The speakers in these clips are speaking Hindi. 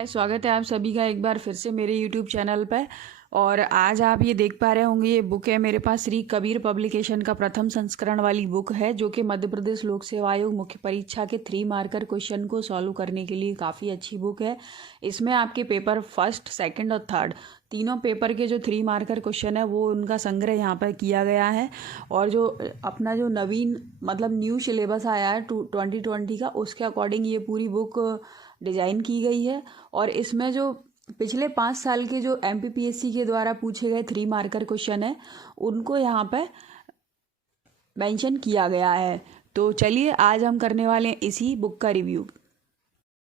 स्वागत है आप सभी का एक बार फिर से मेरे YouTube चैनल पर। और आज आप ये देख पा रहे होंगे, ये बुक है मेरे पास श्री कबीर पब्लिकेशन का प्रथम संस्करण वाली बुक है, जो कि मध्य प्रदेश लोक सेवा आयोग मुख्य परीक्षा के 3 मार्कर क्वेश्चन को सॉल्व करने के लिए काफ़ी अच्छी बुक है। इसमें आपके पेपर फर्स्ट, सेकंड और थर्ड तीनों पेपर के जो 3 मार्कर क्वेश्चन है वो उनका संग्रह यहाँ पर किया गया है। और जो अपना जो नवीन न्यू सिलेबस आया है 2020 का, उसके अकॉर्डिंग ये पूरी बुक डिज़ाइन की गई है। और इसमें जो पिछले 5 साल के जो MPPSC के द्वारा पूछे गए 3 मार्कर क्वेश्चन है उनको यहाँ पर मेंशन किया गया है। तो चलिए आज हम करने वाले हैं इसी बुक का रिव्यू।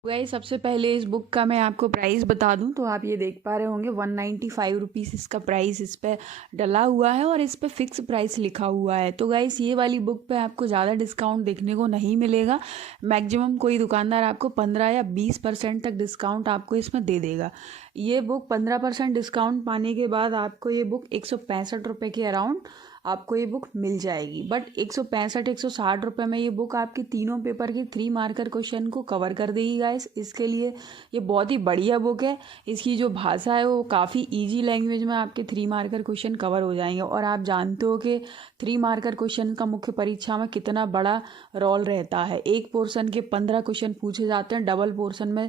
गाइस, सबसे पहले इस बुक का मैं आपको प्राइस बता दूं तो आप ये देख पा रहे होंगे 195 रुपीज़ इसका प्राइस इस पर डला हुआ है और इस पर फिक्स प्राइस लिखा हुआ है। तो गाइस, ये वाली बुक पे आपको ज़्यादा डिस्काउंट देखने को नहीं मिलेगा। मैक्सिमम कोई दुकानदार आपको 15 या 20% तक डिस्काउंट आपको इसमें दे देगा। ये बुक 15% डिस्काउंट पाने के बाद आपको ये बुक 165 रुपये के अराउंड आपको ये बुक मिल जाएगी। बट 165-160 रुपये में ये बुक आपके तीनों पेपर के 3 मार्कर क्वेश्चन को कवर कर देगी गाइस। इसके लिए ये बहुत ही बढ़िया बुक है। इसकी जो भाषा है वो काफ़ी इजी लैंग्वेज में आपके 3 मार्कर क्वेश्चन कवर हो जाएंगे। और आप जानते हो कि 3 मार्कर क्वेश्चन का मुख्य परीक्षा में कितना बड़ा रोल रहता है। एक पोर्शन के 15 क्वेश्चन पूछे जाते हैं, डबल पोर्शन में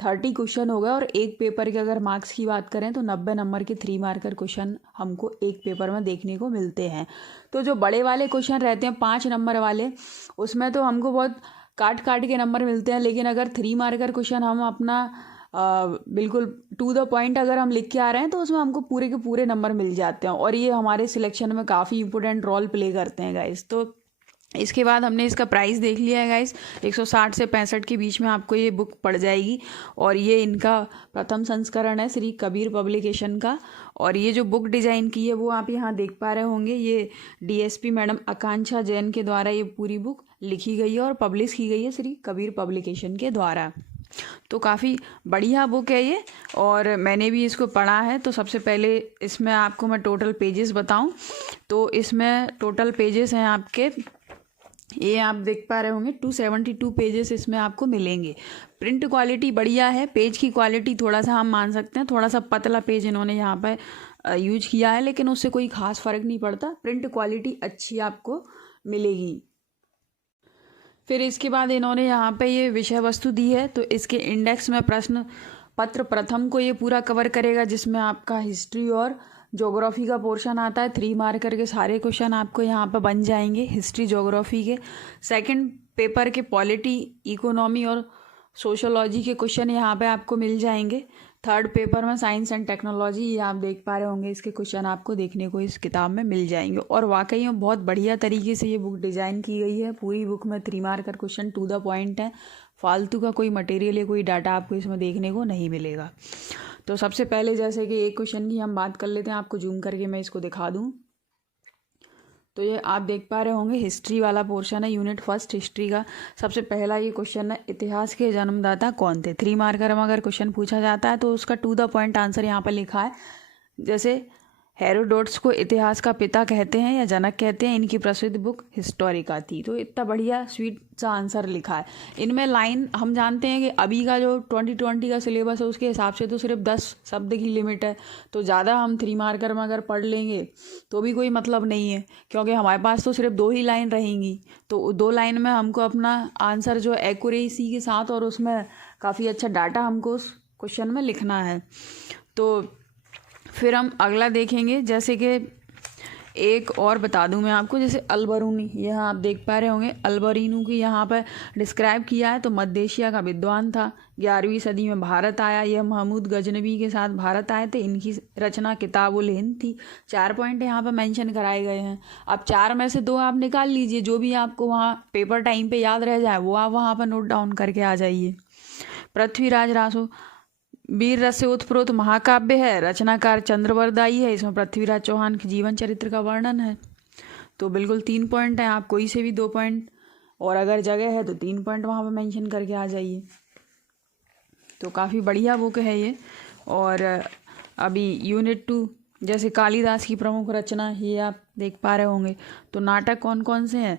30 क्वेश्चन हो गए। और एक पेपर के अगर मार्क्स की बात करें तो 90 नंबर के 3 मार्कर क्वेश्चन हमको एक पेपर में देखने को मिलते हैं। तो जो बड़े वाले क्वेश्चन रहते हैं 5 नंबर वाले, उसमें तो हमको बहुत काट काट के नंबर मिलते हैं। लेकिन अगर 3 मार्कर क्वेश्चन हम अपना बिल्कुल टू द पॉइंट अगर हम लिख के आ रहे हैं तो उसमें हमको पूरे के पूरे नंबर मिल जाते हैं। और ये हमारे सिलेक्शन में काफ़ी इंपॉर्टेंट रोल प्ले करते हैं गाइस। तो इसके बाद हमने इसका प्राइस देख लिया है गाइस, 160 से 65 के बीच में आपको ये बुक पड़ जाएगी। और ये इनका प्रथम संस्करण है श्री कबीर पब्लिकेशन का। और ये जो बुक डिज़ाइन की है वो आप यहाँ देख पा रहे होंगे, ये DSP मैडम आकांक्षा जैन के द्वारा ये पूरी बुक लिखी गई है और पब्लिश की गई है श्री कबीर पब्लिकेशन के द्वारा। तो काफ़ी बढ़िया बुक है ये और मैंने भी इसको पढ़ा है। तो सबसे पहले इसमें आपको मैं टोटल पेजेस बताऊँ तो इसमें टोटल पेजेस हैं आपके, ये आप देख पा रहे होंगे 272 पेजेस इसमें आपको मिलेंगे। प्रिंट क्वालिटी बढ़िया है, पेज की क्वालिटी थोड़ा सा हम मान सकते हैं, थोड़ा सा पतला पेज इन्होंने यहाँ पर यूज किया है, लेकिन उससे कोई ख़ास फ़र्क नहीं पड़ता। प्रिंट क्वालिटी अच्छी आपको मिलेगी। फिर इसके बाद इन्होंने यहाँ पे ये विषय वस्तु दी है। तो इसके इंडेक्स में प्रश्न पत्र प्रथम को ये पूरा कवर करेगा, जिसमें आपका हिस्ट्री और ज्योग्राफी का पोर्शन आता है। 3 मार्कर के सारे क्वेश्चन आपको यहाँ पर बन जाएंगे हिस्ट्री ज्योग्राफी के। सेकंड पेपर के पॉलिटी, इकोनॉमी और सोशोलॉजी के क्वेश्चन यहाँ पे आपको मिल जाएंगे। थर्ड पेपर में साइंस एंड टेक्नोलॉजी, ये आप देख पा रहे होंगे, इसके क्वेश्चन आपको देखने को इस किताब में मिल जाएंगे। और वाकई में बहुत बढ़िया तरीके से ये बुक डिज़ाइन की गई है। पूरी बुक में 3 marker question to the point है, फालतू का कोई मटेरियल या कोई डाटा आपको इसमें देखने को नहीं मिलेगा। तो सबसे पहले जैसे कि एक क्वेश्चन की हम बात कर लेते हैं, आपको जूम करके मैं इसको दिखा दूं। तो ये आप देख पा रहे होंगे हिस्ट्री वाला पोर्शन है, यूनिट फर्स्ट हिस्ट्री का। सबसे पहला ये क्वेश्चन है, इतिहास के जन्मदाता कौन थे। 3 मार्कर में अगर क्वेश्चन पूछा जाता है तो उसका टू द पॉइंट आंसर यहाँ पर लिखा है। जैसे हेरोडोटस को इतिहास का पिता कहते हैं या जनक कहते हैं, इनकी प्रसिद्ध बुक हिस्टोरिका थी। तो इतना बढ़िया स्वीट सा आंसर लिखा है इनमें। लाइन हम जानते हैं कि अभी का जो 2020 का सिलेबस है उसके हिसाब से तो सिर्फ 10 शब्द की लिमिट है। तो ज़्यादा हम 3 मार्कर में अगर पढ़ लेंगे तो भी कोई मतलब नहीं है, क्योंकि हमारे पास तो सिर्फ 2 ही लाइन रहेंगी। तो 2 लाइन में हमको अपना आंसर जो एक्यूरेसी के साथ और उसमें काफ़ी अच्छा डाटा हमको उस क्वेश्चन में लिखना है। तो फिर हम अगला देखेंगे, जैसे कि एक और बता दूं मैं आपको, जैसे अलबरूनी, यहाँ आप देख पा रहे होंगे अल्बरीनू की यहाँ पर डिस्क्राइब किया है। तो मध्य एशिया का विद्वान था, 11वीं सदी में भारत आया। यह महमूद गजनबी के साथ भारत आए थे। इनकी रचना किताबुल हिंद थी। 4 पॉइंट यहाँ पर मेंशन कराए गए हैं। अब 4 में से 2 आप निकाल लीजिए, जो भी आपको वहाँ पेपर टाइम पे याद रह जाए वो आप वहाँ पर नोट डाउन करके आ जाइए। पृथ्वीराज रासो वीर रस से उत्प्रोत महाकाव्य है, रचनाकार चंद्रवरदाई है। इसमें पृथ्वीराज चौहान के जीवन चरित्र का वर्णन है। तो बिल्कुल 3 पॉइंट हैं, आप कोई से भी 2 पॉइंट, और अगर जगह है तो 3 पॉइंट वहाँ पे मेंशन करके आ जाइए। तो काफ़ी बढ़िया बुक है ये। और अभी यूनिट 2 जैसे कालिदास की प्रमुख रचना, ये आप देख पा रहे होंगे। तो नाटक कौन कौन से हैं,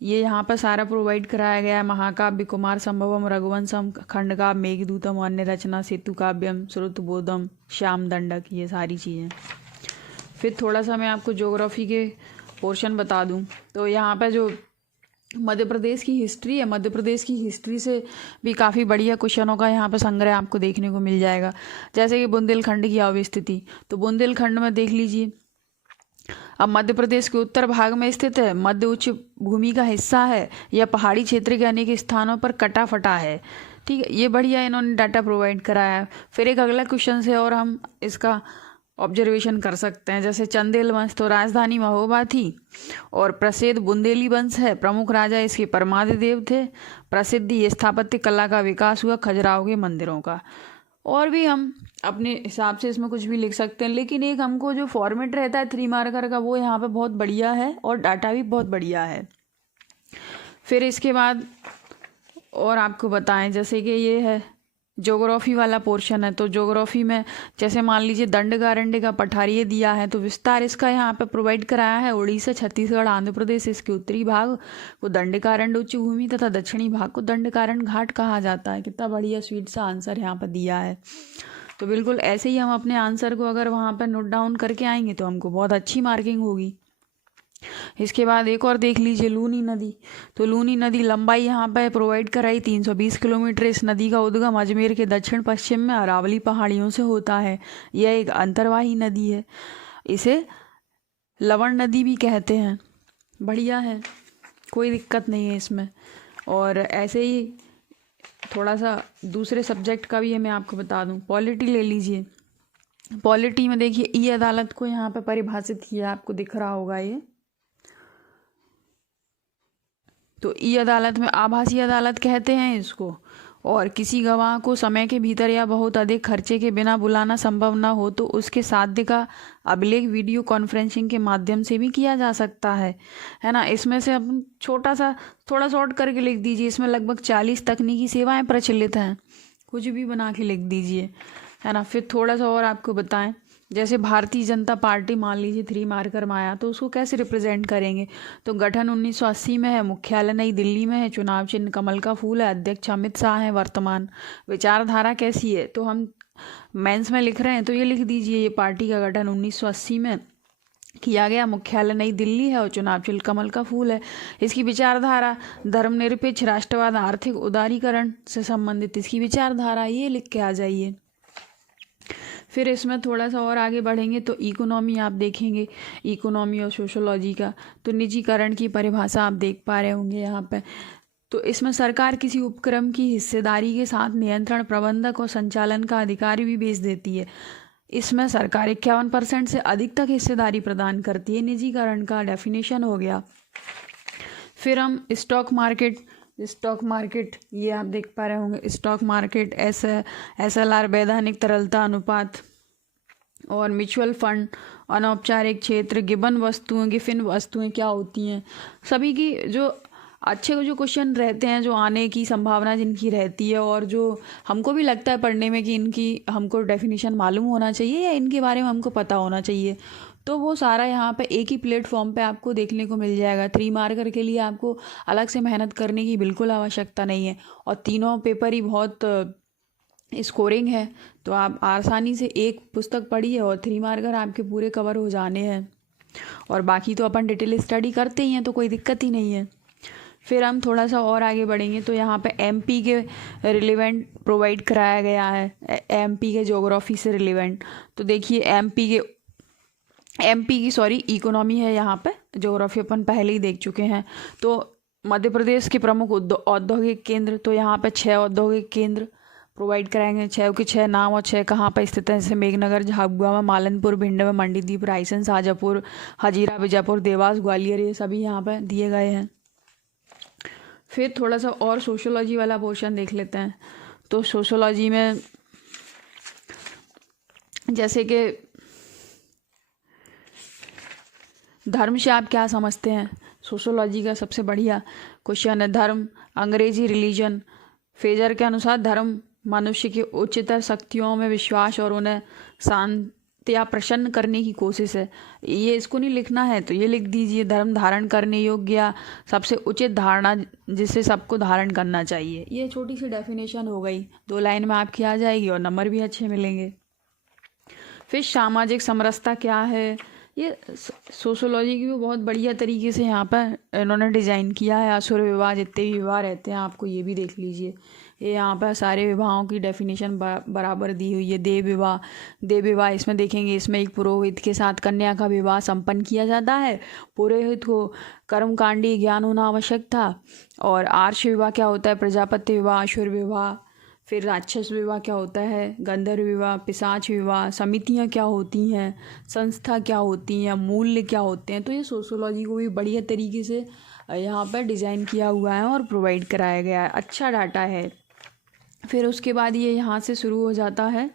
ये यहाँ पर सारा प्रोवाइड कराया गया है। महाकाव्य कुमार संभवम रघुवंशम खंडकाव्य मेघदूतम अन्य रचना सेतु काव्यम श्रुतबोधम श्याम दंडक, ये सारी चीज़ें। फिर थोड़ा सा मैं आपको ज्योग्राफी के पोर्शन बता दूं तो यहाँ पे जो मध्य प्रदेश की हिस्ट्री है, मध्य प्रदेश की हिस्ट्री से भी काफ़ी बढ़िया क्वेश्चनों का यहाँ पे संग्रह आपको देखने को मिल जाएगा। जैसे कि बुंदेलखंड की अवस्थिति, तो बुंदेलखंड में देख लीजिए, अब मध्य प्रदेश के उत्तर भाग में स्थित है, मध्य उच्च भूमि का हिस्सा है, यह पहाड़ी क्षेत्र के अनेक स्थानों पर कटा फटा है। ठीक है, ये बढ़िया इन्होंने डाटा प्रोवाइड कराया है। फिर एक अगला क्वेश्चन है और हम इसका ऑब्जर्वेशन कर सकते हैं। जैसे चंदेल वंश, तो राजधानी महोबा थी और प्रसिद्ध बुंदेली वंश है, प्रमुख राजा इसके परमादित्य देव थे। प्रसिद्ध स्थापत्य कला का विकास हुआ खजुराहो के मंदिरों का। और भी हम अपने हिसाब से इसमें कुछ भी लिख सकते हैं, लेकिन एक हमको जो फॉर्मेट रहता है 3 मार्कर का वो यहाँ पे बहुत बढ़िया है और डाटा भी बहुत बढ़िया है। फिर इसके बाद और आपको बताएं, जैसे कि ये है ज्योग्राफी वाला पोर्शन है, तो ज्योग्राफी में जैसे मान लीजिए दंडकारण्य का पठारीय दिया है, तो विस्तार इसका यहाँ पे प्रोवाइड कराया है। उड़ीसा, छत्तीसगढ़, आंध्र प्रदेश, इसके उत्तरी भाग को दंडकारण्य उच्च भूमि तथा दक्षिणी भाग को दंडकारण्य घाट कहा जाता है। कितना बढ़िया स्वीट सा आंसर यहाँ पर दिया है। तो बिल्कुल ऐसे ही हम अपने आंसर को अगर वहाँ पर नोट डाउन करके आएंगे तो हमको बहुत अच्छी मार्किंग होगी। इसके बाद एक और देख लीजिए लूनी नदी, तो लूनी नदी लंबाई यहाँ पर प्रोवाइड कराई 320 किलोमीटर। इस नदी का उद्गम अजमेर के दक्षिण पश्चिम में अरावली पहाड़ियों से होता है। यह एक अंतर्वाही नदी है, इसे लवण नदी भी कहते हैं। बढ़िया है, कोई दिक्कत नहीं है इसमें। और ऐसे ही थोड़ा सा दूसरे सब्जेक्ट का भी है, मैं आपको बता दूं। पॉलिटी ले लीजिए, पॉलिटी में देखिए ई अदालत को यहाँ पे परिभाषित किया, आपको दिख रहा होगा ये। तो ई अदालत में आभासी अदालत कहते हैं इसको। और किसी गवाह को समय के भीतर या बहुत अधिक खर्चे के बिना बुलाना संभव न हो तो उसके साध्य का अभिलेख वीडियो कॉन्फ्रेंसिंग के माध्यम से भी किया जा सकता है ना। इसमें से अपन छोटा सा थोड़ा शॉर्ट करके लिख दीजिए, इसमें लगभग 40 तकनीकी सेवाएं प्रचलित हैं, कुछ भी बना के लिख दीजिए, है ना। फिर थोड़ा सा और आपको बताएं, जैसे भारतीय जनता पार्टी मान लीजिए 3 मार्कर में आया, तो उसको कैसे रिप्रेजेंट करेंगे। तो गठन 1980 में है, मुख्यालय नई दिल्ली में है, चुनाव चिन्ह कमल का फूल है, अध्यक्ष अमित शाह है वर्तमान। विचारधारा कैसी है, तो हम मेंस में लिख रहे हैं तो ये लिख दीजिए, ये पार्टी का गठन 1980 में किया गया, मुख्यालय नई दिल्ली है और चुनाव चिन्ह कमल का फूल है। इसकी विचारधारा धर्मनिरपेक्ष राष्ट्रवाद, आर्थिक उदारीकरण से संबंधित इसकी विचारधारा, ये लिख के आ जाइए। फिर इसमें थोड़ा सा और आगे बढ़ेंगे तो इकोनॉमी आप देखेंगे, इकोनॉमी और सोशोलॉजी का। तो निजीकरण की परिभाषा आप देख पा रहे होंगे यहाँ पे। तो इसमें सरकार किसी उपक्रम की हिस्सेदारी के साथ नियंत्रण, प्रबंधक और संचालन का अधिकार भी बेच देती है। इसमें सरकार 51% से अधिक तक हिस्सेदारी प्रदान करती है। निजीकरण का डेफिनेशन हो गया। फिर हम स्टॉक मार्केट ये आप देख पा रहे होंगे, स्टॉक मार्केट, SLR वैधानिक तरलता अनुपात, और म्यूचुअल फंड, अनौपचारिक क्षेत्र, गिफिन वस्तुएं क्या होती हैं, सभी की जो अच्छे जो क्वेश्चन रहते हैं, जो आने की संभावना जिनकी रहती है और जो हमको भी लगता है पढ़ने में कि इनकी हमको डेफिनेशन मालूम होना चाहिए या इनके बारे में हमको पता होना चाहिए, तो वो सारा यहाँ पे एक ही प्लेटफॉर्म पे आपको देखने को मिल जाएगा। 3 मार्कर के लिए आपको अलग से मेहनत करने की बिल्कुल आवश्यकता नहीं है और तीनों पेपर ही बहुत स्कोरिंग है, तो आप आसानी से एक पुस्तक पढ़िए और 3 मार्कर आपके पूरे कवर हो जाने हैं। और बाकी तो अपन डिटेल स्टडी करते ही हैं, तो कोई दिक्कत ही नहीं है। फिर हम थोड़ा सा और आगे बढ़ेंगे तो यहाँ पे MP के रिलेवेंट प्रोवाइड कराया गया है, MP के ज्योग्राफी से रिलेवेंट। तो देखिए MP की इकोनॉमी है, यहाँ पे ज्योग्राफी अपन पहले ही देख चुके हैं। तो मध्य प्रदेश के प्रमुख औद्योगिक केंद्र, तो यहाँ पे 6 औद्योगिक केंद्र प्रोवाइड कराएंगे। 6 के 6 नाम और 6 कहाँ पर स्थित हैं, जैसे मेघनगर, झाबुआ में, मालनपुर, भिंड में, मंडीदीप, रायसेन, शाजापुर, हजीरा, बीजापुर, देवास, ग्वालियर, ये सभी यहाँ पर दिए गए हैं। फिर थोड़ा सा और सोशोलॉजी वाला पोर्शन देख लेते हैं। तो सोशोलॉजी में जैसे कि धर्म से आप क्या समझते हैं, सोशोलॉजी का सबसे बढ़िया क्वेश्चन है। धर्म, अंग्रेजी रिलीजन, फेजर के अनुसार धर्म मनुष्य की उच्चतर शक्तियों में विश्वास और उन्हें या प्रसन्न करने की कोशिश है। ये इसको नहीं लिखना है तो ये लिख दीजिए, धर्म धारण करने योग्य या सबसे उचित धारणा जिसे सबको धारण करना चाहिए। ये छोटी सी डेफिनेशन हो गई, 2 लाइन में आपकी आ जाएगी और नंबर भी अच्छे मिलेंगे। फिर सामाजिक समरसता क्या है, ये सोशोलॉजी की भी बहुत बढ़िया तरीके से यहाँ पर इन्होंने डिज़ाइन किया है। असुर विवाह, जितने भी विवाह रहते हैं आपको ये भी देख लीजिए, ये यहाँ पर सारे विवाहों की डेफिनेशन बराबर दी हुई है। देव विवाह इसमें देखेंगे, इसमें एक पुरोहित के साथ कन्या का विवाह संपन्न किया जाता है। पुरोहित को कर्मकांडी ज्ञान होना आवश्यक था। और आर्ष विवाह क्या होता है, प्रजापति विवाह, असुर विवाह। फिर राक्षस विवाह क्या होता है, गंधर्व विवाह, पिशाच विवाह। समितियाँ क्या होती हैं, संस्था क्या होती हैं, मूल्य क्या होते हैं। तो ये सोशोलॉजी को भी बढ़िया तरीके से यहाँ पर डिज़ाइन किया हुआ है और प्रोवाइड कराया गया है, अच्छा डाटा है। फिर उसके बाद ये यहाँ से शुरू हो जाता है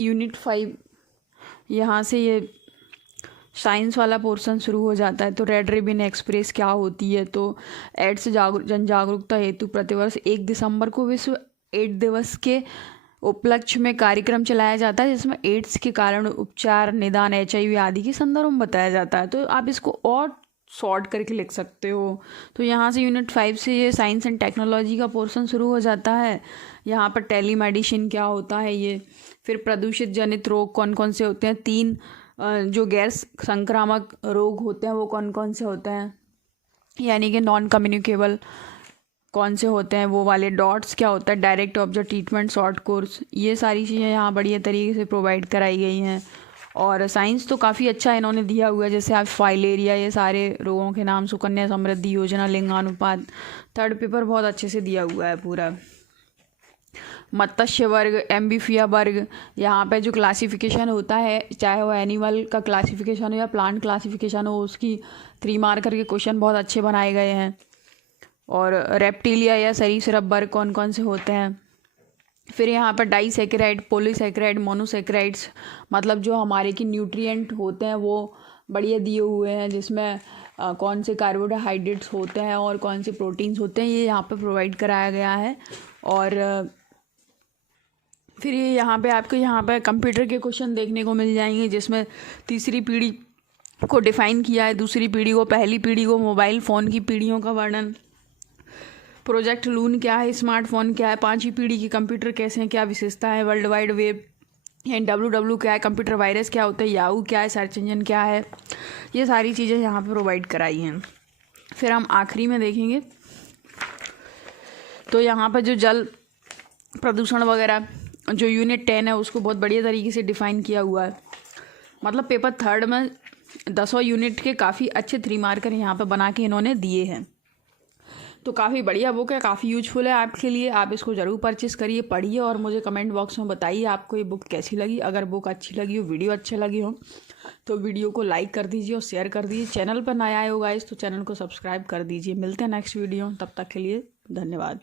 यूनिट 5, यहाँ से ये साइंस वाला पोर्शन शुरू हो जाता है। तो रेड रिबन एक्सप्रेस क्या होती है, तो एड्स जन जागरूकता हेतु प्रतिवर्ष 1 दिसंबर को विश्व एड्स दिवस के उपलक्ष्य में कार्यक्रम चलाया जाता है, जिसमें एड्स के कारण उपचार, निदान, HIV आदि के संदर्भ में बताया जाता है। तो आप इसको और शॉर्ट करके लिख सकते हो। तो यहाँ से यूनिट 5 से ये साइंस एंड टेक्नोलॉजी का पोर्शन शुरू हो जाता है। यहाँ पर टेलीमेडिसिन क्या होता है ये। फिर प्रदूषित जनित रोग कौन कौन से होते हैं, 3 जो गैर संक्रामक रोग होते हैं वो कौन कौन से होते हैं, यानी कि नॉन कम्युनिकेबल कौन से होते हैं वो वाले। डॉट्स क्या होता है, direct object treatment short course. ये सारी चीज़ें यहाँ बढ़िया तरीके से प्रोवाइड कराई गई हैं। और साइंस तो काफ़ी अच्छा इन्होंने दिया हुआ है, जैसे आप फाइलेरिया, ये सारे रोगों के नाम, सुकन्या समृद्धि योजना, लिंगानुपात। 3rd पेपर बहुत अच्छे से दिया हुआ है पूरा। मत्स्य वर्ग, एम्बिफिया वर्ग, यहाँ पे जो क्लासिफिकेशन होता है, चाहे वो एनिमल का क्लासिफिकेशन हो या प्लांट क्लासिफिकेशन हो, उसकी 3 मार्कर के क्वेश्चन बहुत अच्छे बनाए गए हैं। और रेप्टिलिया या सरीसृप वर्ग कौन कौन से होते हैं। फिर यहाँ पर डाइसैकेराइड, पॉलीसैकेराइड, मोनोसैकेराइड्स, मतलब जो हमारे की न्यूट्रिएंट होते हैं वो बढ़िया दिए हुए हैं, जिसमें कौन से कार्बोहाइड्रेट्स होते हैं और कौन से प्रोटीन्स होते हैं, ये यहाँ पे प्रोवाइड कराया गया है। और फिर ये यहाँ पे आपको यहाँ पे कंप्यूटर के क्वेश्चन देखने को मिल जाएंगे, जिसमें तीसरी पीढ़ी को डिफाइन किया है, दूसरी पीढ़ी को, पहली पीढ़ी को, मोबाइल फ़ोन की पीढ़ियों का वर्णन, प्रोजेक्ट लून क्या है, स्मार्टफोन क्या है, 5वीं पीढ़ी के कंप्यूटर कैसे हैं, क्या विशेषता है, वर्ल्ड वाइड वेब या WW क्या है, कंप्यूटर वायरस क्या होता है, याहू क्या है, सर्च इंजन क्या है। ये सारी चीज़ें यहाँ पे प्रोवाइड कराई हैं। फिर हम आखिरी में देखेंगे तो यहाँ पर जो जल प्रदूषण वगैरह, जो यूनिट 10 है उसको बहुत बढ़िया तरीके से डिफ़ाइन किया हुआ है। मतलब पेपर 3rd में 10वां यूनिट के काफ़ी अच्छे 3 मार्कर यहाँ पे बना के इन्होंने दिए हैं। तो काफ़ी बढ़िया बुक है, काफ़ी यूजफुल है आपके लिए। आप इसको ज़रूर परचेस करिए, पढ़िए और मुझे कमेंट बॉक्स में बताइए आपको ये बुक कैसी लगी। अगर बुक अच्छी लगी हो, वीडियो अच्छे लगी हो, तो वीडियो को लाइक कर दीजिए और शेयर कर दीजिए। चैनल पर नया आए हो गाइस तो चैनल को सब्सक्राइब कर दीजिए। मिलते हैं नेक्स्ट वीडियो, तब तक के लिए धन्यवाद।